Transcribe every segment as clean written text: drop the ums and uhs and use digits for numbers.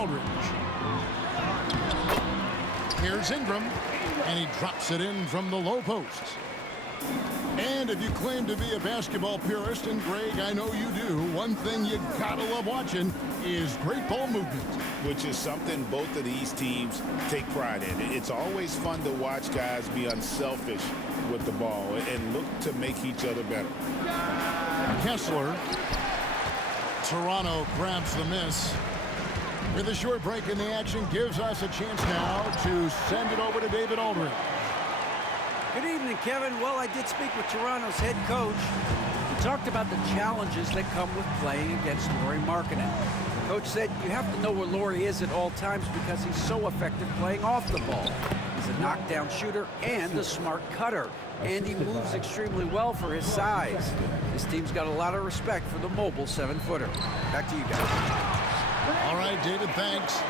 Aldridge. Here's Ingram, and he drops it in from the low post. And if you claim to be a basketball purist, and Greg, I know you do, one thing you gotta love watching is great ball movement. Which is something both of these teams take pride in. It's always fun to watch guys be unselfish with the ball and look to make each other better. Kessler. Toronto grabs the miss. With a short break in the action, gives us a chance now to send it over to David Aldridge. Good evening, Kevin. Well, I did speak with Toronto's head coach. He talked about the challenges that come with playing against Lauri Markkanen. The coach said you have to know where Lauri is at all times because he's so effective playing off the ball. He's a knockdown shooter and a smart cutter, and he moves extremely well for his size. This team's got a lot of respect for the mobile 7-footer. Back to you guys. All right, David, thanks.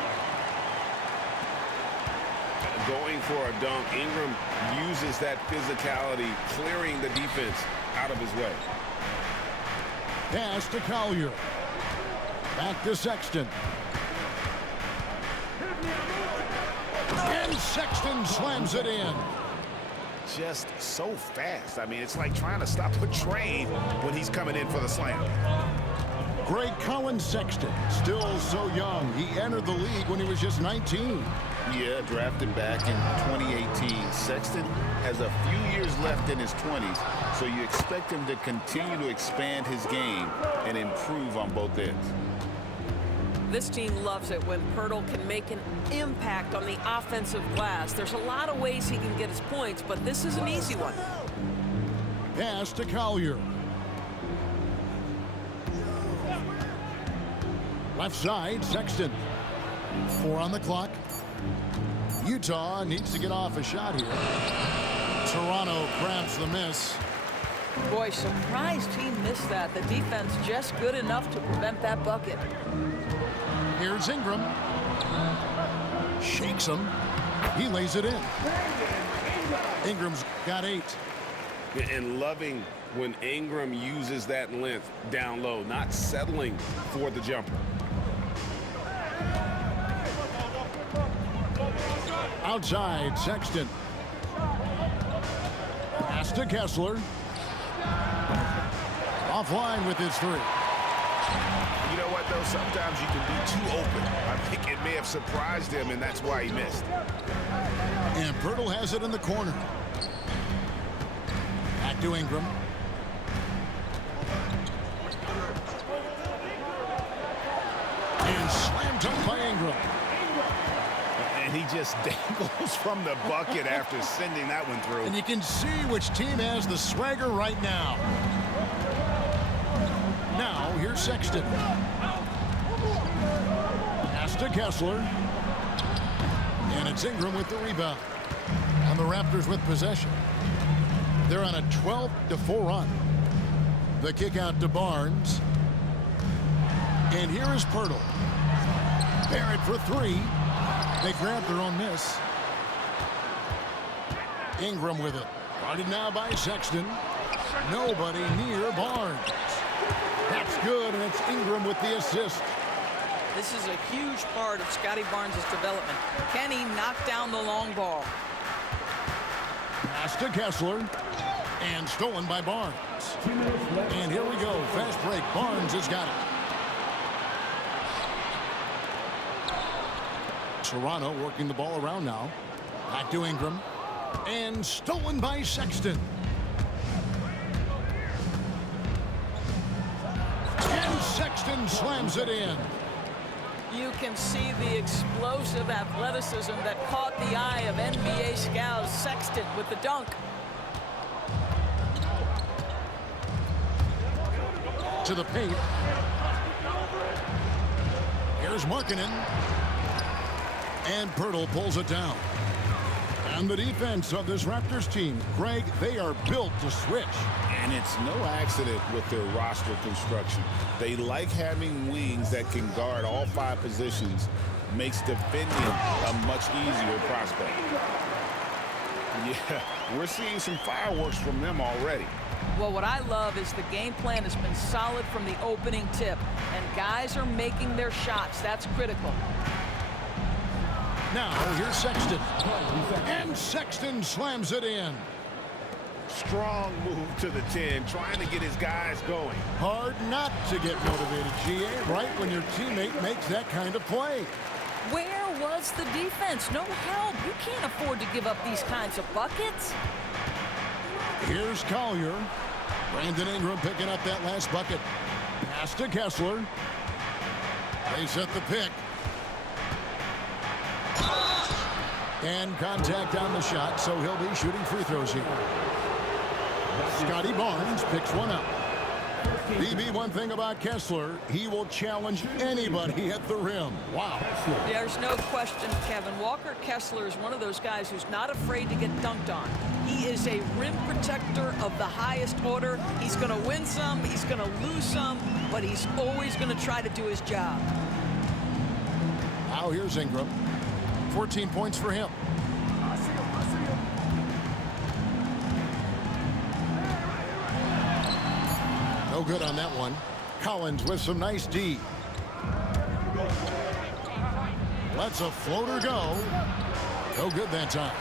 Going for a dunk, Ingram uses that physicality, clearing the defense out of his way. Pass to Collier. Back to Sexton. And Sexton slams it in. Just so fast. I mean, it's like trying to stop a train when he's coming in for the slam. Greg Colin Sexton, still so young. He entered the league when he was just 19. Yeah, drafted back in 2018. Sexton has a few years left in his 20s, so you expect him to continue to expand his game and improve on both ends. This team loves it when Poeltl can make an impact on the offensive glass. There's a lot of ways he can get his points, but this is an easy one. Pass to Collier. Left side, Sexton. 4 on the clock. Utah needs to get off a shot here. Toronto grabs the miss. Boy, surprised he missed that. The defense just good enough to prevent that bucket. Here's Ingram. Shakes him. He lays it in. Ingram's got 8. And loving when Ingram uses that length down low, not settling for the jumper. Outside, Sexton. Pass to Kessler. Offline with his 3. You know what, though? Sometimes you can be too open. I think it may have surprised him, and that's why he missed. And Poeltl has it in the corner. Back to Ingram. And slammed up by Ingram. And he just dangles from the bucket after sending that one through. And you can see which team has the swagger right now. Now, here's Sexton. Pass to Kessler. And it's Ingram with the rebound. And the Raptors with possession. They're on a 12-4 run. The kick out to Barnes. And here is Poeltl. Barrett for 3. They grab their own miss. Ingram with it. Guarded now by Sexton. Nobody near Barnes. That's good, and it's Ingram with the assist. This is a huge part of Scotty Barnes' development. Can he knock down the long ball? Pass to Kessler. And stolen by Barnes. And here we go. Fast break. Barnes has got it. Toronto working the ball around now. Back to Ingram. And stolen by Sexton. And Sexton slams it in. You can see the explosive athleticism that caught the eye of NBA scout Sexton with the dunk. To the paint. Here's Markkanen. And Poeltl pulls it down. And the defense of this Raptors team, Greg, they are built to switch. And it's no accident with their roster construction. They like having wings that can guard all 5 positions. Makes defending a much easier prospect. Yeah, we're seeing some fireworks from them already. Well, what I love is the game plan has been solid from the opening tip, and guys are making their shots. That's critical. Now, here's Sexton. And Sexton slams it in. Strong move to the 10, trying to get his guys going. Hard not to get motivated, GA, right when your teammate makes that kind of play. Where was the defense? No help. You can't afford to give up these kinds of buckets. Here's Collier. Brandon Ingram picking up that last bucket. Pass to Kessler. They set the pick. And contact on the shot, so he'll be shooting free throws here. Scotty Barnes picks one up. BB, one thing about Kessler, he will challenge anybody at the rim. Wow. There's no question, Kevin. Walker Kessler is one of those guys who's not afraid to get dunked on. He is a rim protector of the highest order. He's going to win some, he's going to lose some, but he's always going to try to do his job. Now here's Ingram. 14 points for him. No good on that one. Collins with some nice D. Lets a floater go. No good that time.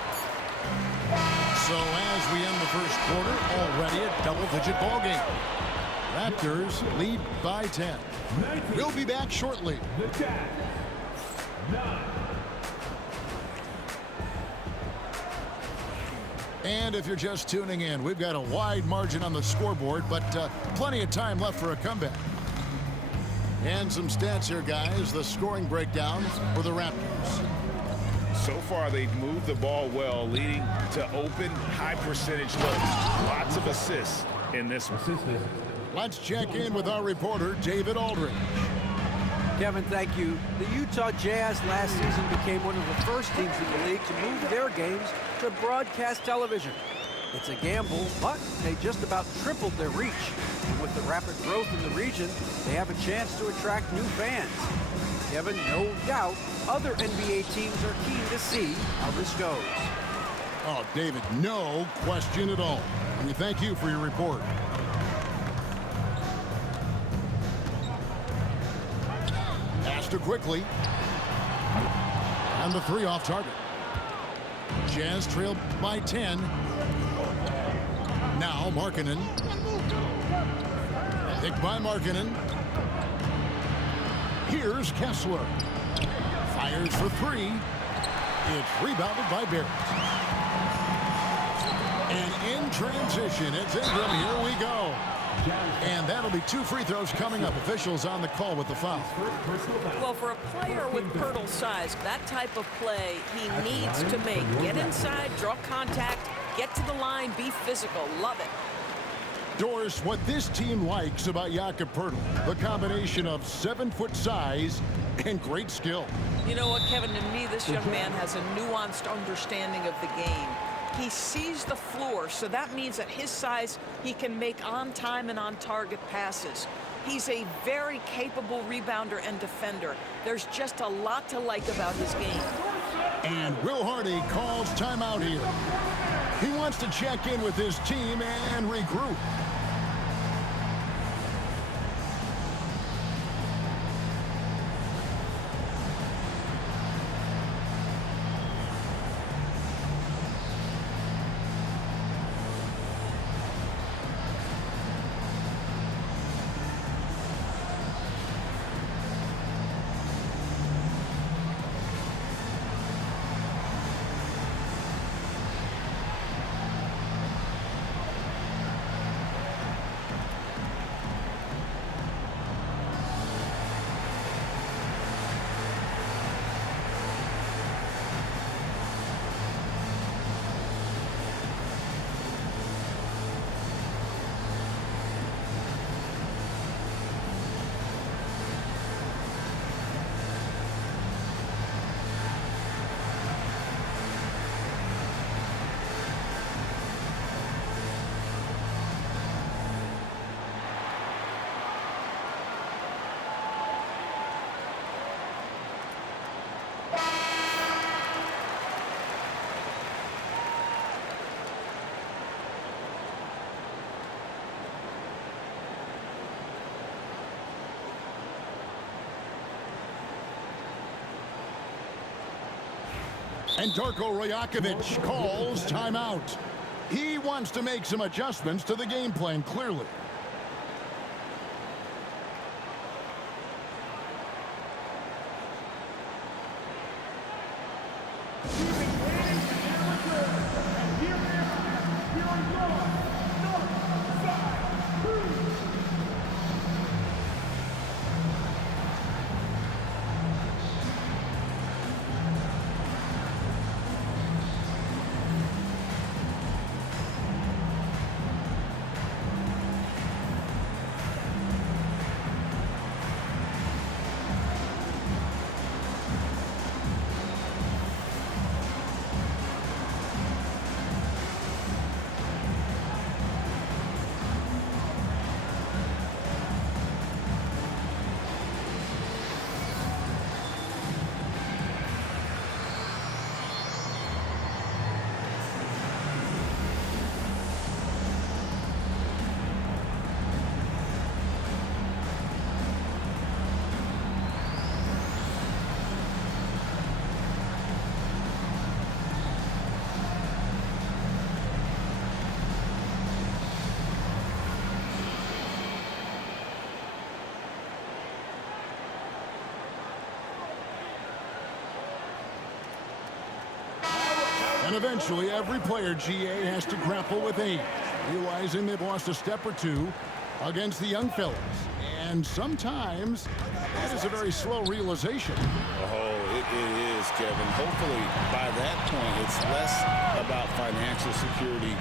So as we end the first quarter, already a double-digit ball game. Raptors lead by 10. We'll be back shortly. And if you're just tuning in, we've got a wide margin on the scoreboard, but plenty of time left for a comeback. And some stats here, guys. The scoring breakdown for the Raptors. So far, they've moved the ball well, leading to open, high-percentage looks. Lots of assists in this one. Let's check in with our reporter, David Aldridge. Kevin, thank you. The Utah Jazz last season became one of the first teams in the league to move their games to broadcast television. It's a gamble, but they just about tripled their reach. And with the rapid growth in the region, they have a chance to attract new fans. Kevin, no doubt, other NBA teams are keen to see how this goes. Oh, David, no question at all. And we thank you for your report. Astor quickly. And the three off target. Jazz trailed by 10. Now Markkanen. Picked by Markkanen. Here's Kessler. Fires for three. It's rebounded by Barrett. And in transition, it's Ingram. Here we go. And that'll be two free throws coming up. Officials on the call with the foul. Well, for a player with Pirtle's size, that type of play he needs to make. Get inside, draw contact, get to the line, be physical. Love it. Doris, what this team likes about Jakob Pirtle, the combination of 7-foot size and great skill. You know what, Kevin, to me, this young man has a nuanced understanding of the game. He sees the floor, so that means at his size, he can make on-time and on-target passes. He's a very capable rebounder and defender. There's just a lot to like about his game. And Will Hardy calls timeout here. He wants to check in with his team and regroup. And Darko Rajakovic calls timeout. He wants to make some adjustments to the game plan, clearly. And eventually, every player, GA, has to grapple with age, realizing they've lost a step or two against the young fellas. And sometimes, that is a very slow realization. Oh, it is, Kevin. Hopefully, by that point, it's less about financial security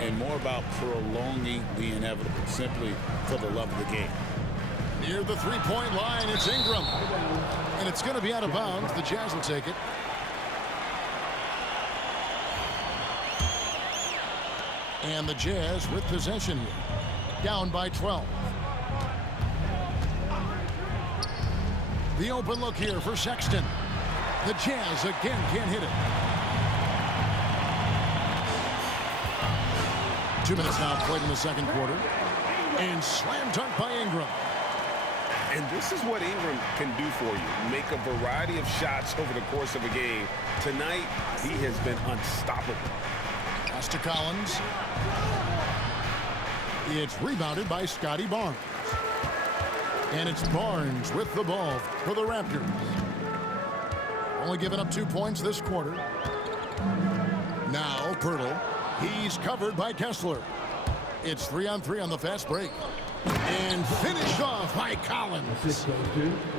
and more about prolonging the inevitable, simply for the love of the game. Near the three-point line, it's Ingram. And it's going to be out of bounds. The Jazz will take it. And the Jazz with possession here. Down by 12. The open look here for Sexton. The Jazz again can't hit it. 2 minutes now played in the second quarter. And slam dunk by Ingram. And this is what Ingram can do for you. Make a variety of shots over the course of a game. Tonight, he has been unstoppable. Pass to Collins. It's rebounded by Scotty Barnes. And it's Barnes with the ball for the Raptors. Only giving up 2 points this quarter. Now Poeltl. He's covered by Kessler. It's 3-on-3 on the fast break. And finished off by Collins.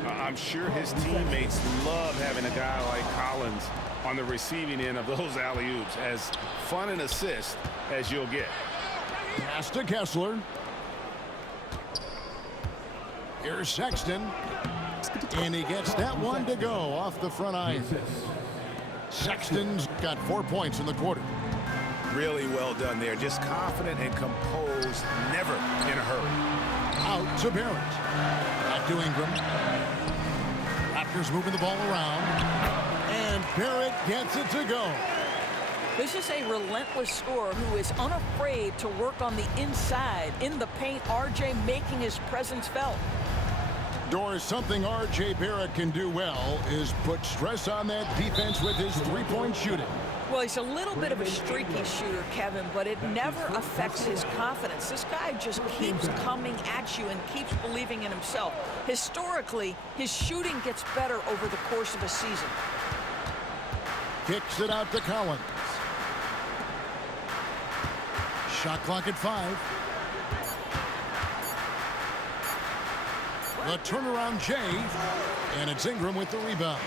I'm sure his teammates love having a guy like Collins on the receiving end of those alley-oops. As fun an assist as you'll get. Pass to Kessler. Here's Sexton. And he gets that one to go off the front iron. Sexton's got 4 points in the quarter. Really well done there. Just confident and composed, never in a hurry. Out to Barrett. Back to Ingram. Raptors moving the ball around. And Barrett gets it to go. This is a relentless scorer who is unafraid to work on the inside. In the paint, RJ making his presence felt. Doris, something RJ Barrett can do well is put stress on that defense with his three-point shooting. Well, he's a little bit of a streaky shooter, Kevin, but it never affects his confidence. This guy just keeps coming at you and keeps believing in himself. Historically, his shooting gets better over the course of a season. Kicks it out to Collins. Shot clock at 5. The turnaround Jay, and it's Ingram with the rebound.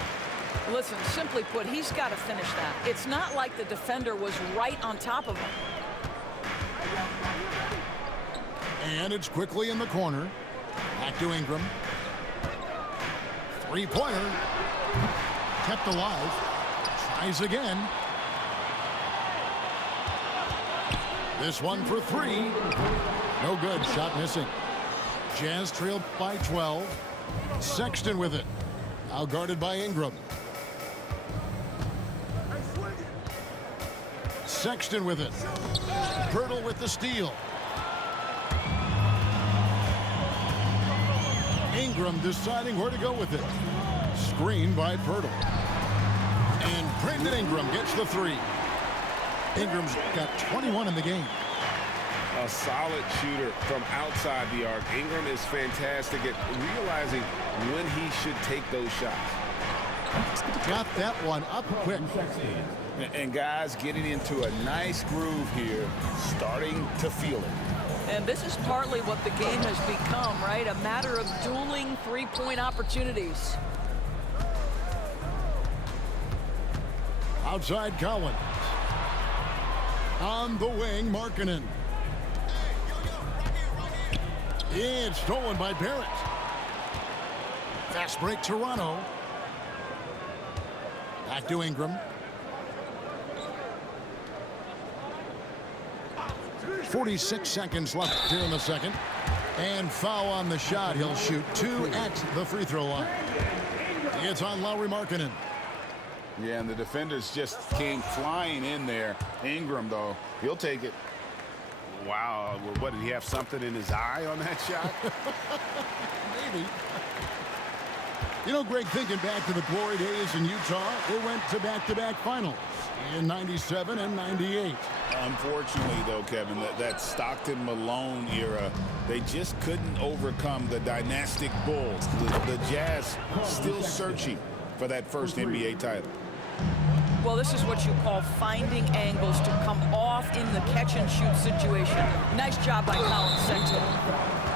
Listen, simply put, he's got to finish that. It's not like the defender was right on top of him. And it's quickly in the corner. Back to Ingram. Three-pointer. Kept alive. Tries again. This one for 3. No good. Shot missing. Jazz trailed by 12. Sexton with it. Now guarded by Ingram. Sexton with it. Poeltl with the steal. Ingram deciding where to go with it. Screen by Poeltl. And Brandon Ingram gets the three. Ingram's got 21 in the game. A solid shooter from outside the arc. Ingram is fantastic at realizing when he should take those shots. Got that one up quick. And guys getting into a nice groove here, starting to feel it. And this is partly what the game has become, right? A matter of dueling three-point opportunities. Outside Collins. On the wing, Markkanen. It's stolen by Barrett. Fast break, Toronto. Back to Ingram. 46 seconds left here in the second. And foul on the shot. He'll shoot 2 at the free throw line. It's on Lauri Markkanen. Yeah, and the defenders just came flying in there. Ingram, though, he'll take it. Wow, what, did he have something in his eye on that shot? Maybe. You know, Greg, thinking back to the glory days in Utah, they went to back-to-back finals in 97 and 98. Unfortunately, though, Kevin, that Stockton-Malone era, they just couldn't overcome the dynastic Bulls. The Jazz still searching for that first NBA title. Well, this is what you call finding angles to come off in the catch-and-shoot situation. Nice job by Colin Sexton.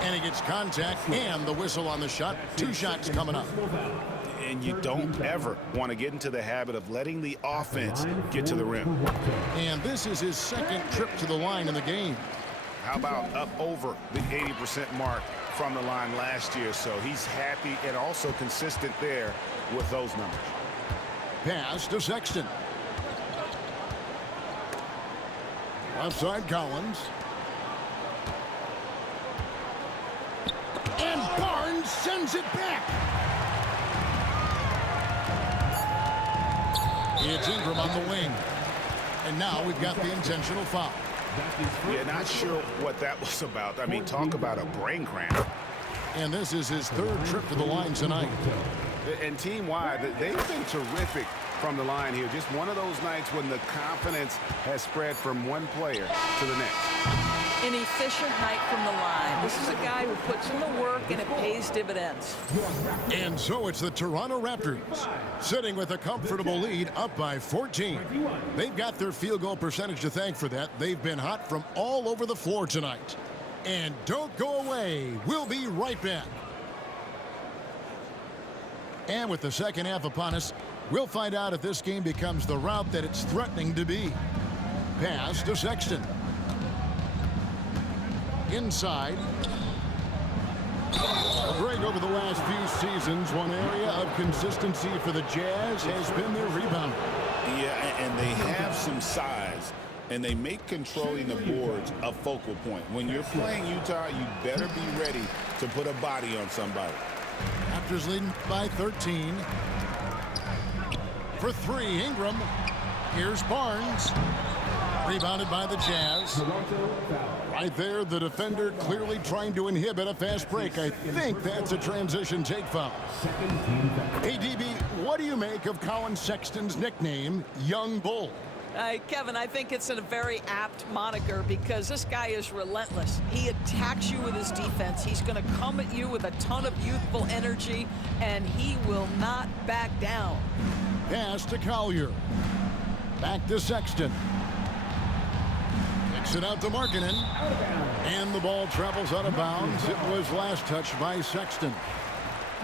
And he gets contact and the whistle on the shot. 2 shots coming up. And you don't ever want to get into the habit of letting the offense get to the rim. And this is his second trip to the line in the game. How about up over the 80% mark from the line last year? So he's happy and also consistent there with those numbers. Pass to Sexton. Outside Collins. And Barnes sends it back. It's Ingram on the wing. And now we've got the intentional foul. Yeah, not sure what that was about. I mean, talk about a brain cramp. And this is his 3rd trip to the line tonight. And team-wide, they've been terrific from the line here. Just one of those nights when the confidence has spread from one player to the next. An efficient night from the line. This is a guy who puts in the work and it pays dividends. And so it's the Toronto Raptors sitting with a comfortable lead up by 14. They've got their field goal percentage to thank for that. They've been hot from all over the floor tonight. And don't go away. We'll be right back. And with the second half upon us, we'll find out if this game becomes the route that it's threatening to be. Pass to Sexton. Inside. Greg, over the last few seasons, one area of consistency for the Jazz has been their rebound. Yeah, and they have some size, and they make controlling the boards a focal point. When you're playing Utah, you better be ready to put a body on somebody. Raptors leading by 13. For 3, Ingram. Here's Barnes. Rebounded by the Jazz. Right there, the defender clearly trying to inhibit a fast break. I think that's a transition take foul. Hey, DB, what do you make of Colin Sexton's nickname, Young Bull? Kevin, I think it's a very apt moniker because this guy is relentless. He attacks you with his defense. He's going to come at you with a ton of youthful energy, and he will not back down. Pass to Collier. Back to Sexton. Kicks it out to Markkanen. And the ball travels out of bounds. It was last touched by Sexton.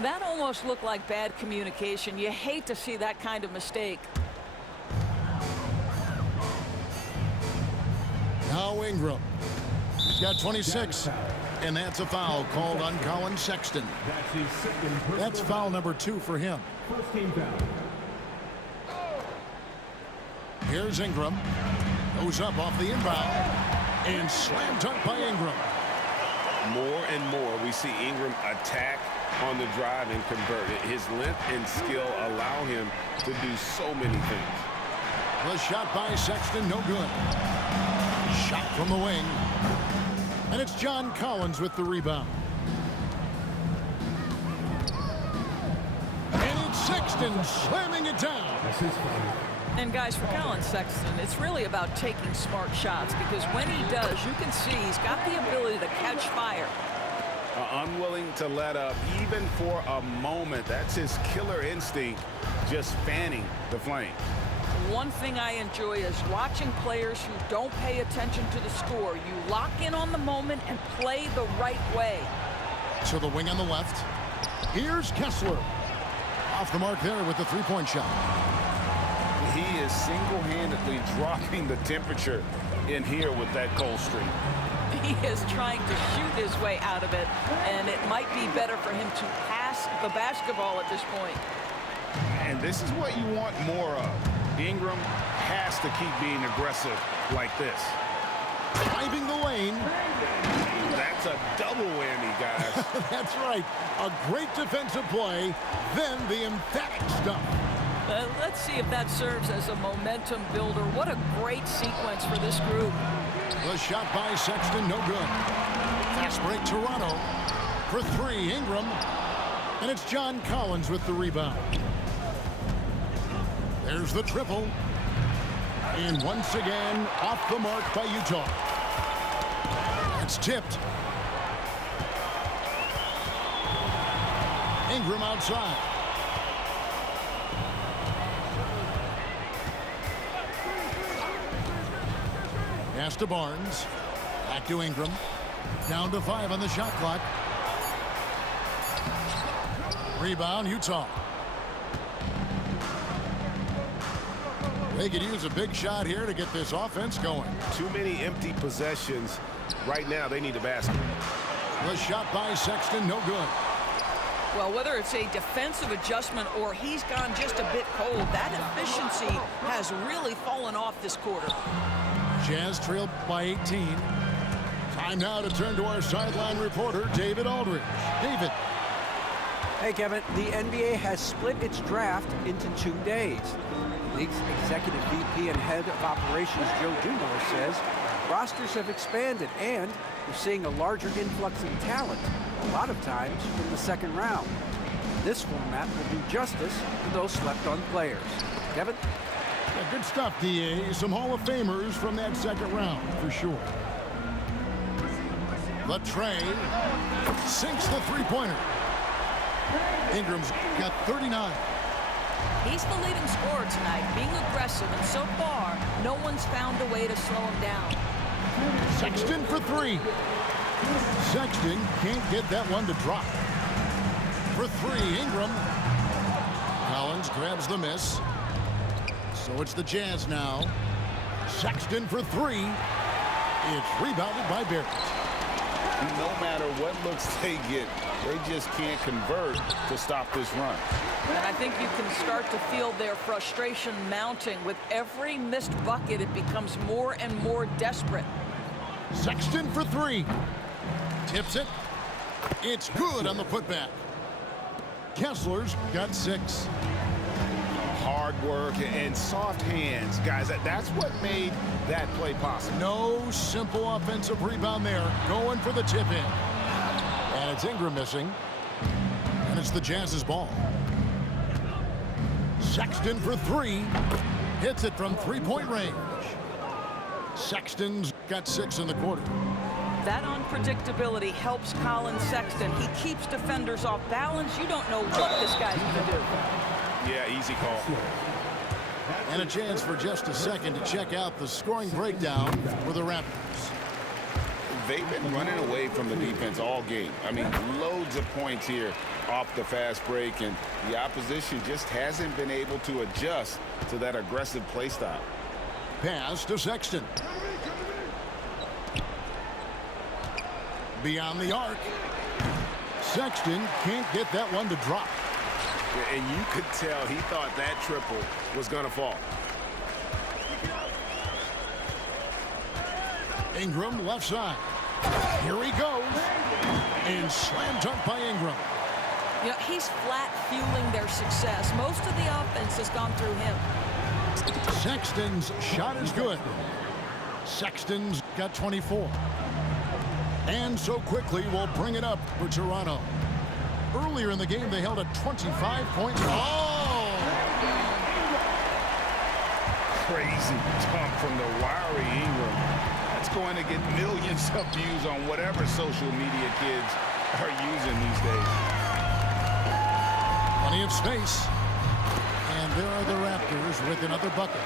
That almost looked like bad communication. You hate to see that kind of mistake. Now Ingram. He's got 26. And that's a foul called on Colin Sexton. That's foul number 2 for him. First team foul. Here's Ingram. Goes up off the inbound. And slam dunk by Ingram. More and more, we see Ingram attack on the drive and convert. His length and skill allow him to do so many things. The shot by Sexton, no good. Shot from the wing. And it's John Collins with the rebound. And it's Sexton slamming it down. And guys, for Colin Sexton, it's really about taking smart shots, because when he does, you can see he's got the ability to catch fire. Unwilling to let up even for a moment. That's his killer instinct, just fanning the flame. One thing I enjoy is watching players who don't pay attention to the score. You lock in on the moment and play the right way. To the wing on the left. Here's Kessler. Off the mark there with the three-point shot. He is single-handedly dropping the temperature in here with that cold streak. He is trying to shoot his way out of it, and it might be better for him to pass the basketball at this point. And this is what you want more of. Ingram has to keep being aggressive like this. Driving the lane. That's a double whammy, guys. That's right. A great defensive play, then the emphatic stuff. Let's see if that serves as a momentum builder. What a great sequence for this group. The shot by Sexton, no good. Fast break, Toronto. For three, Ingram. And it's John Collins with the rebound. There's the triple. And once again, off the mark by Utah. It's tipped. Ingram outside. Pass to Barnes. Back to Ingram. Down to 5 on the shot clock. Rebound, Utah. They could use a big shot here to get this offense going. Too many empty possessions. Right now, they need a basket. The shot by Sexton, no good. Well, whether it's a defensive adjustment or he's gone just a bit cold, that efficiency has really fallen off this quarter. Jazz trailed by 18. Time now to turn to our sideline reporter, David Aldridge. David. Hey, Kevin, the NBA has split its draft into 2 days. The league's executive VP and head of operations, Joe Dumars, says rosters have expanded and we're seeing a larger influx of talent, a lot of times from the second round. This format will do justice to those slept-on players. Kevin? Yeah, good stuff, D.A. Some Hall of Famers from that second round, for sure. Latrey sinks the three-pointer. Ingram's got 39. He's the leading scorer tonight, being aggressive, and so far, no one's found a way to slow him down. Sexton for 3. Sexton can't get that one to drop. For 3, Ingram. Collins grabs the miss. So it's the Jazz now. Sexton for 3. It's rebounded by Barrett. No matter what looks they get, they just can't convert to stop this run. And I think you can start to feel their frustration mounting. With every missed bucket, it becomes more and more desperate. Sexton for 3. Tips it. It's good on the putback. Kessler's got 6. Hard work and soft hands, guys. That's what made that play possible. No simple offensive rebound there. Going for the tip in. And it's Ingram missing. And it's the Jazz's ball. Sexton for 3. Hits it from three-point range. Sexton's got 6 in the quarter. That unpredictability helps Colin Sexton. He keeps defenders off balance. You don't know what this guy's going to do. Yeah, easy call. And a chance for just a second to check out the scoring breakdown for the Raptors. They've been running away from the defense all game. I mean, loads of points here off the fast break, and the opposition just hasn't been able to adjust to that aggressive play style. Pass to Sexton. Beyond the arc. Sexton can't get that one to drop. And you could tell he thought that triple was going to fall. Ingram left side. Here he goes. And slam dunk by Ingram. You know, he's flat fueling their success. Most of the offense has gone through him. Sexton's shot is good. Sexton's got 24. And so quickly we'll bring it up for Toronto. Earlier in the game, they held a 25-point. Oh! crazy dunk from the wiry Ingram. That's going to get millions of views on whatever social media kids are using these days. Plenty of space. And there are the Raptors with another bucket.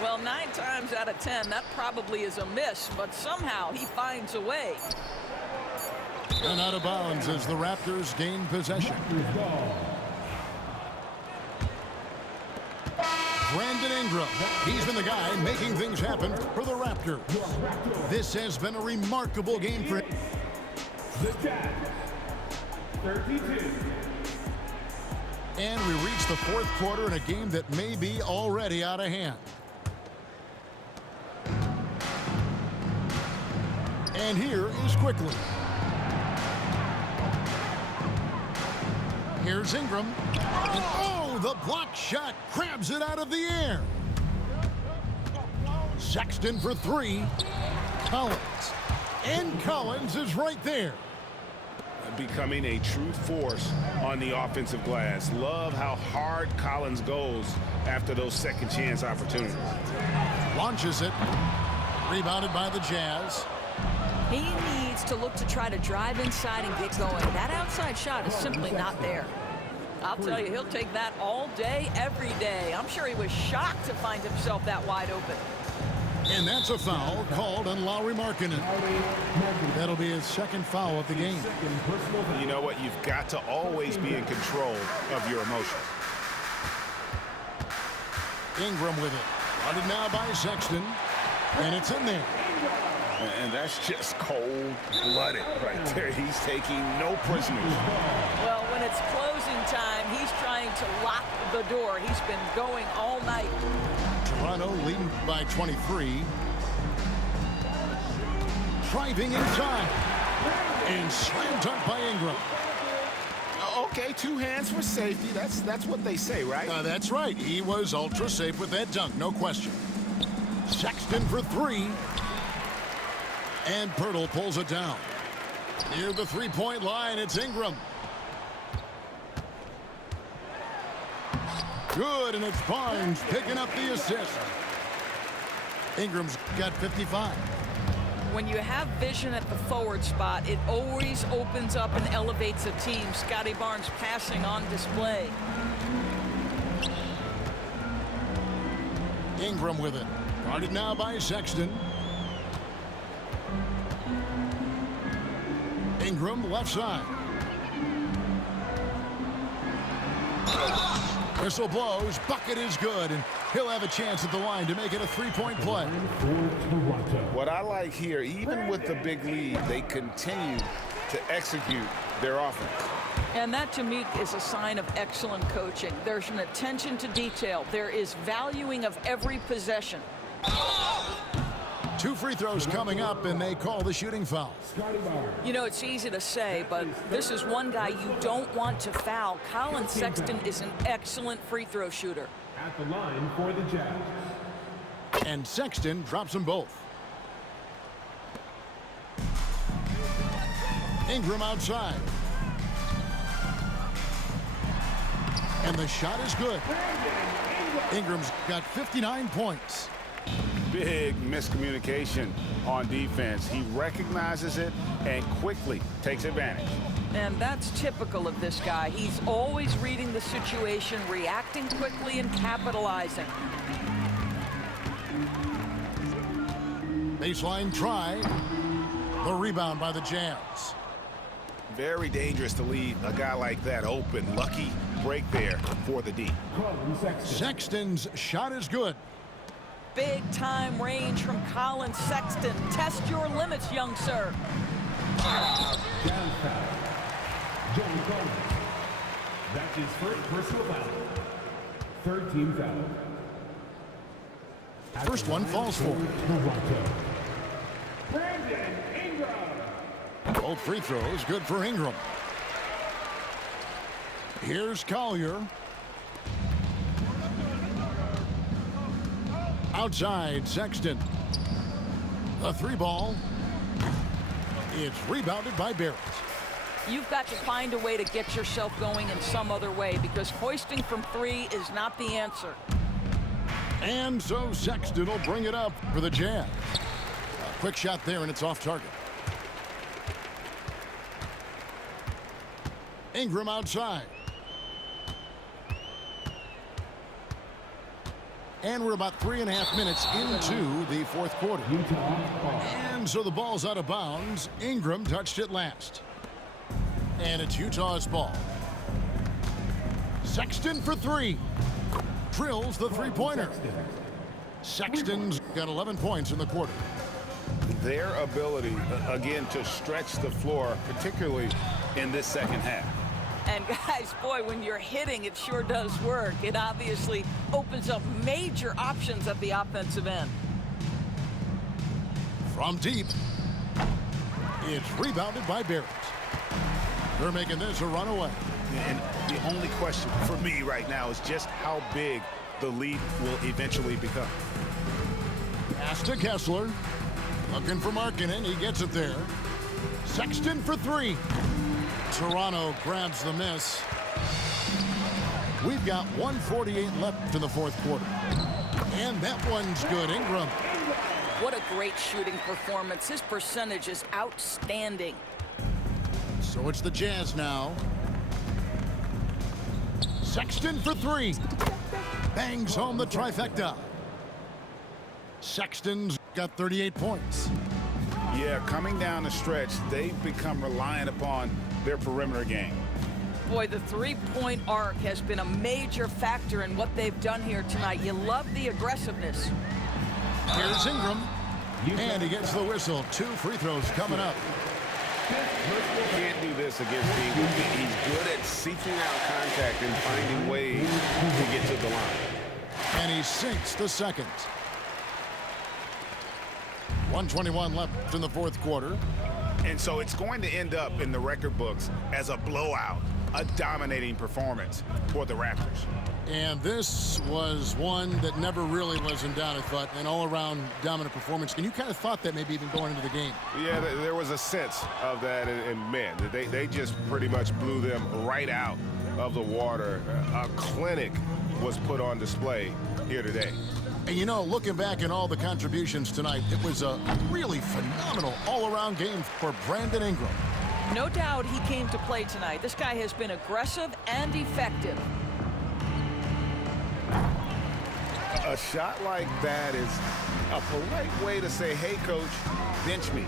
Well, 9 times out of 10, that probably is a miss, but somehow he finds a way. And out of bounds as the Raptors gain possession. Brandon Ingram. He's been the guy making things happen for the Raptors. This has been a remarkable game for him. The Jazz, 32. And we reach the fourth quarter in a game that may be already out of hand. And here is Quickly. Here's Ingram. And oh, the block shot grabs it out of the air. Sexton for 3. Collins. And Collins is right there. Becoming a true force on the offensive glass. Love how hard Collins goes after those second chance opportunities. Launches it. Rebounded by the Jazz. He needs to look to try to drive inside and get going. That outside shot is simply not there. I'll tell you, he'll take that all day, every day. I'm sure he was shocked to find himself that wide open. And that's a foul called on Lauri Markkanen. That'll be his second foul of the game. You know what? You've got to always be in control of your emotions. Ingram with it. Guarded now by Sexton. And it's in there. And that's just cold-blooded right there. He's taking no prisoners. Well, when it's closing time, he's trying to lock the door. He's been going all night. Toronto leading by 23. Driving inside. And slam dunk by Ingram. Okay, 2 hands for safety. That's what they say, right? That's right. He was ultra safe with that dunk, no question. Sexton for 3. And Pirtle pulls it down. Near the three-point line, it's Ingram. Good, and it's Barnes picking up the assist. Ingram's got 55. When you have vision at the forward spot, it always opens up and elevates a team. Scotty Barnes passing on display. Ingram with it. Guarded now by Sexton. Ingram left side. Whistle blows. Bucket is good, and he'll have a chance at the line to make it a three-point play. What I like here, even with the big lead, they continue to execute their offense. And that, to me, is a sign of excellent coaching. There's an attention to detail. There is valuing of every possession. 2 free throws coming up, and they call the shooting foul. You know, it's easy to say, but this is one guy you don't want to foul. Colin Sexton is an excellent free throw shooter. At the line for the Jazz. And Sexton drops them both. Ingram outside. And the shot is good. Ingram's got 59 points. Big miscommunication on defense. He recognizes it and quickly takes advantage. And that's typical of this guy. He's always reading the situation, reacting quickly, and capitalizing. Baseline try. The rebound by the Jazz. Very dangerous to leave a guy like that open. Lucky break there for the D. Sexton's shot is good. Big time range from Colin Sexton. Test your limits, young sir. Jazz foul. Joey Collins. That's his first personal foul. Third team foul. First one falls for him. Brandon Ingram. Both free throws good for Ingram. Here's Collier. Outside, Sexton. A 3-ball. It's rebounded by Barrett. You've got to find a way to get yourself going in some other way, because hoisting from 3 is not the answer. And so Sexton will bring it up for the Jazz. A quick shot there, and it's off target. Ingram outside. And we're about 3.5 minutes into the fourth quarter. And so the ball's out of bounds. Ingram touched it last. And it's Utah's ball. Sexton for three. Drills the three-pointer. Sexton's got 11 points in the quarter. Their ability, again, to stretch the floor, particularly in this second half. And guys, boy, when you're hitting, it sure does work. It obviously opens up major options at the offensive end. From deep, it's rebounded by Barrett. They're making this a runaway. And the only question for me right now is just how big the lead will eventually become. Pass to Kessler. Looking for Markkanen. He gets it there. Sexton for three. Toronto grabs the miss. We've got 1:48 left in the fourth quarter. And that one's good. Ingram. What a great shooting performance. His percentage is outstanding. So it's the Jazz now. Sexton for three. Bangs home the trifecta. Sexton's got 38 points. Yeah, coming down the stretch, they've become reliant upon their perimeter game. Boy, the three-point arc has been a major factor in what they've done here tonight. You love the aggressiveness. Here's Ingram. And he gets the whistle. 2 free throws coming up. Can't do this against Ingram. He's good at seeking out contact and finding ways to get to the line. And he sinks the second. 1:21 left in the fourth quarter. And so it's going to end up in the record books as a blowout, a dominating performance for the Raptors. And this was one that never really was in doubt, I thought, an all-around dominant performance. And you kind of thought that maybe even going into the game. Yeah, there was a sense of that, and man, they just pretty much blew them right out of the water. A clinic was put on display here today. And you know, looking back at all the contributions tonight, it was a really phenomenal all-around game for Brandon Ingram. No doubt he came to play tonight. This guy has been aggressive and effective. A shot like that is a polite way to say, hey, coach, bench me.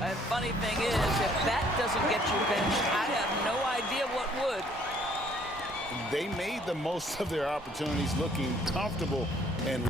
And funny thing is, if that doesn't get you benched, I have no idea what would. They made the most of their opportunities, looking comfortable and